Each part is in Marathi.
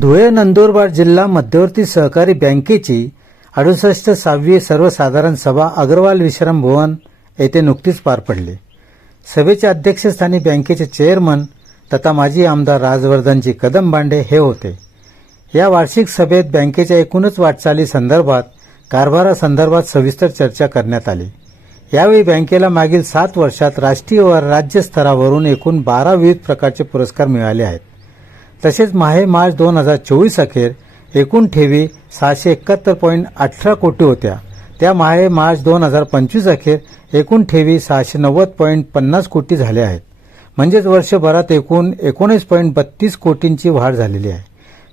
धुळे नंदुरबार जिल्हा मध्यवर्ती सहकारी बँकेची अडुसष्ट सहावी सर्वसाधारण सभा अग्रवाल विश्राम भवन येथे नुकतीच पार पडली. सभेच्या अध्यक्षस्थानी बँकेचे चेअरमन तथा माजी आमदार राजवर्धनजी कदम बांडे हे होते. या वार्षिक सभेत बँकेच्या एकूणच वाटचाली संदर्भात कारभारासंदर्भात सविस्तर चर्चा करण्यात आली. यावेळी बँकेला मागील सात वर्षात राष्ट्रीय व राज्य स्तरावरून एकूण बारा विविध प्रकारचे पुरस्कार मिळाले आहेत. तसेच माहे मार्च दोन हजार चोवीस अखेर एकूण ठेवी सहाशे एकाहत्तर पॉईंट अठरा कोटी होत्या. त्या माहे मार्च दोन हजार पंचवीस अखेर एकूण ठेवी सहाशे नव्वद पॉईंट पन्नास कोटी झाल्या आहेत. म्हणजेच वर्षभरात एकूण एकोणीस पॉईंट बत्तीस कोटींची वाढ झालेली आहे.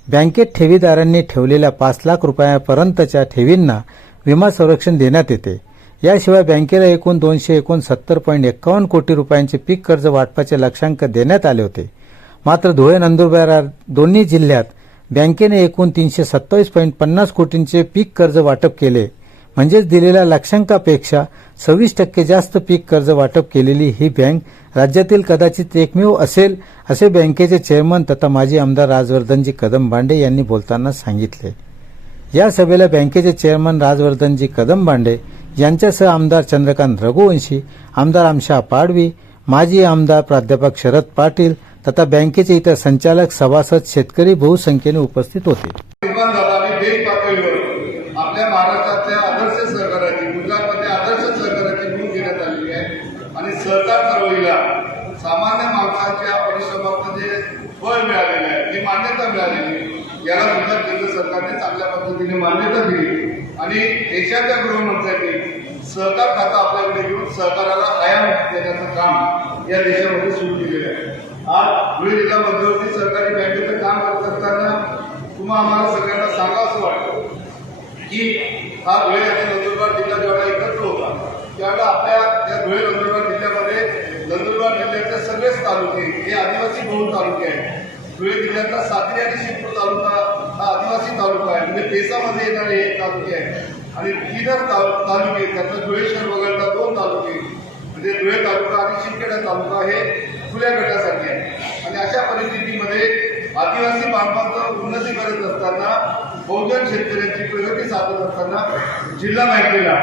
बँकेत ठेवीदारांनी ठेवलेल्या पाच लाख रुपयापर्यंतच्या ठेवींना विमा संरक्षण देण्यात येते. याशिवाय बँकेला एकूण दोनशे एकोणसत्तर पॉईंट एकावन्न कोटी रुपयांचे पीक कर्ज वाटपाचे लक्षांक देण्यात आले होते. मात्र धुळे नंदुरबार दोन्ही जिल्ह्यात बँकेने एकूण तीनशे सत्तावीस पॉईंट पन्नास कोटींचे पीक कर्ज वाटप केले. म्हणजेच दिलेल्या लक्षांकापेक्षा सव्वीस टक्के जास्त पीक कर्ज वाटप केलेली ही बँक राज्यातील कदाचित एकमेव असेल असे बँकेचे चेअरमन तथा माजी आमदार राजवर्धनजी कदम बांडे यांनी बोलताना सांगितले. या सभेला बँकेचे चेअरमन राजवर्धनजी कदम बांडे यांच्यासह आमदार चंद्रकांत रघुवंशी आमदार आमशा पाडवी माजी आमदार प्राध्यापक शरद पाटील तथा बँकेचे इतर संचालक सभासद शेतकरी बहुसंख्येने उपस्थित होते. आपल्या महाराष्ट्रातल्या आदर्श सहकार्याची गुजरातमध्ये आदर्श सहकार्याची नोंद घेण्यात आलेली आहे. आणि सहकार चळवळीला सामान्य माणसाच्या परिश्रमामध्ये फळ मिळालेलं आहे. ही मान्यता मिळालेली याला सुद्धा केंद्र सरकारने चांगल्या पद्धतीने मान्यता दिली. आणि देशाच्या गृहमंत्र्यांनी सहकार खाता आपल्याकडे घेऊन सहकाराला आयाम देण्याचं काम या देशामध्ये सुरू केलेलं आहे. आज धुळे जिल्हा मध्यवर्ती सहकारी बँकेचं काम करत असताना तुम्हा आम्हाला सगळ्यांना सांगा असं वाटतं की हा धुळे आणि नंदुरबार जिल्हा जेव्हा एकत्र होता त्यावेळेला आपल्या त्या धुळे नंदुरबार जिल्ह्यामध्ये नंदुरबार जिल्ह्याचे सगळेच तालुके हे आदिवासी बहुल तालुके आहेत. धुळे जिल्ह्यातला साक्री आणि शिरपूर तालुका हा आदिवासी तालुका आहे म्हणजे पेसामध्ये येणारे हे तालुके आहेत. आणि तीनच तालु- तालुके त्यातलं धुळे शहर वगळता दोन तालुके म्हणजे धुळे तालुका आणि शिंदखेडा तालुका हे खुल्या गटासाठी आहे. आणि अशा परिस्थितीमध्ये आदिवासी बांधवांचं उन्नती करत असताना बहुजन शेतकऱ्यांची प्रगती साधत असताना जिल्हा बँकेला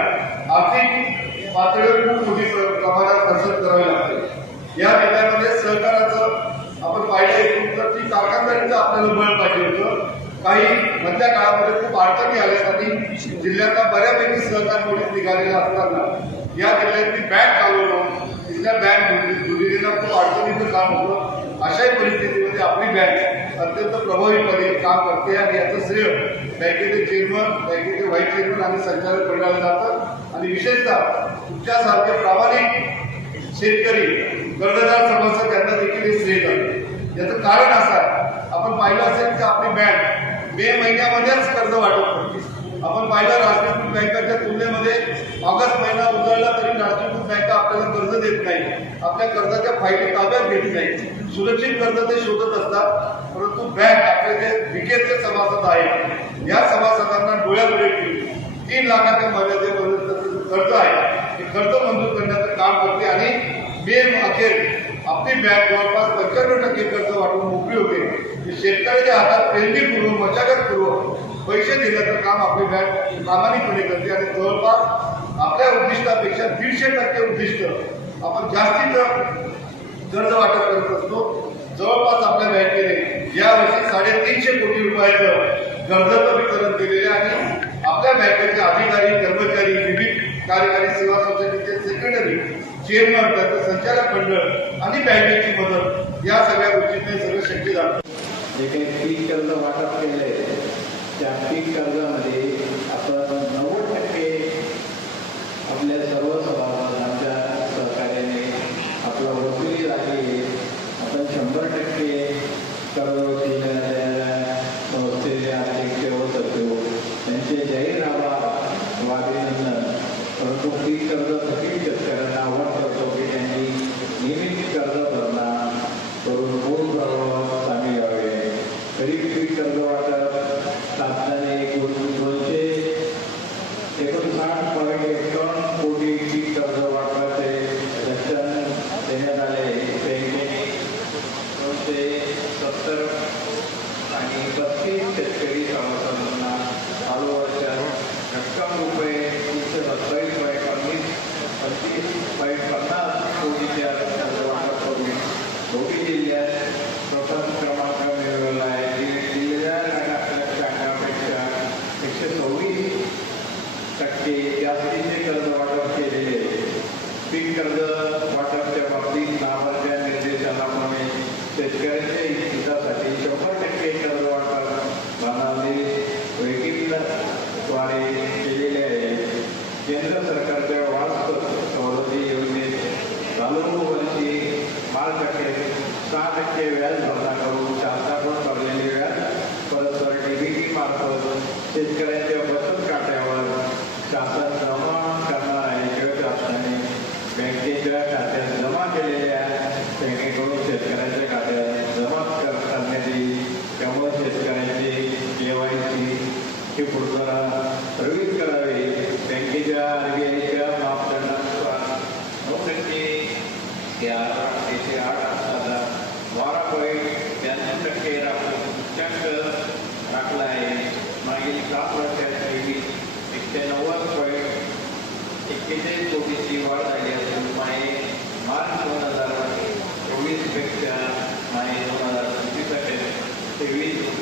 आर्थिक पातळीवर खूप मोठी प्रमाणात कसरत करावी लागते. या जिल्ह्यामध्ये सहकाराचं आपण पाहिलं एकूण तर ती कारखानदारीचं आपल्याला बळ पाहिजे होतं. काही मधल्या काळामध्ये खूप अडचणी आल्यासाठी जिल्ह्यातला बऱ्यापैकी सहकार मोडीत निघालेला असताना या जिल्ह्यातली बँक चालवणं तिथल्या बँक दुर्गीला खूप अडचणीचं काम होतं. अशाही परिस्थितीमध्ये आपली बँक अत्यंत प्रभावीपणे काम करते आणि याचं श्रेय बँकेचे चेअरमन बँकेचे व्हाईस चेअरमन आणि संचालक मंडळाला जातं. आणि विशेषतः तुमच्यासारखे प्रामाणिक शेतकरी कर्जदार सभासद त्यांना देखील हे श्रेय जातं याचं कारण असं आहे आपण पाहिलं असेल की आपली बँक मे महिन्यामध्येच कर्ज वाटप करते. आपण पाहिलं राष्ट्रीयकृत बँकांच्या तुलनेमध्ये ऑगस्ट महिना उजळला तरी राष्ट्रीयकृत बँका आपल्याला कर्ज देत नाही. आपल्या कर्जाच्या फायदे ताब्यात घेत नाही. सुरक्षित कर्ज ते शोधत असतात परंतु बँक आपले जे विकेचे सभासद आहेत या सभासदांना डोळ्यापुढे ठेवून तीन लाखाच्या मर्यादेपर्यंत कर्ज आहे हे कर्ज मंजूर करण्याचं काम करते आणि मे अखेर आपली बँक जवळपास पंच्याण्णव टक्के कर्ज वाटून मोकळी होते. शेतकऱ्याच्या हातात प्रेरणीपूर्वक मशागतपूर्वक पैसे देण्याचं काम आपली बँक प्रामाणिकपणे करते आणि जवळपास आपल्या उद्दिष्टापेक्षा दीडशे टक्के उद्दिष्ट आपण जास्तीत कर्ज वाटप करत असतो. जवळपास आपल्या बँकेने यावर्षी साडेतीनशे कोटी रुपयाचं कर्जाचं वितरण केलेले आणि आपल्या बँकेचे अधिकारी कर्मचारी विविध कार्यकारी सेवा सोसायटीचे सेक्रेटरी चेअरमन त्याचं संचालक मंडळ आणि बँकेची मदत या सगळ्या गोष्टींनी सगळं शक्य झालं. जे काही पीक कर्ज वाटप केलं आहे त्या पीक कर्जामध्ये आपण नव्वद टक्के आपल्या सर्व सभा सहकार्याने आपला वसुली झाली आहे. आपण शंभर टक्के सत्तर आणि बत्तीस शेतकरी समाजांना चालू वर्षात रक्कम रुपये तीनशे सत्तावीस बाय पंचवीस पंचवीस बाय सात वर्षापूर्वी एकशे नव्वद पॉईंट एक्केचाळीस कोटीची वाढ झाली असून माहे मार्च दोन हजार चोवीसपेक्षा माहे दोन हजार पंचवीसकडे तेवीस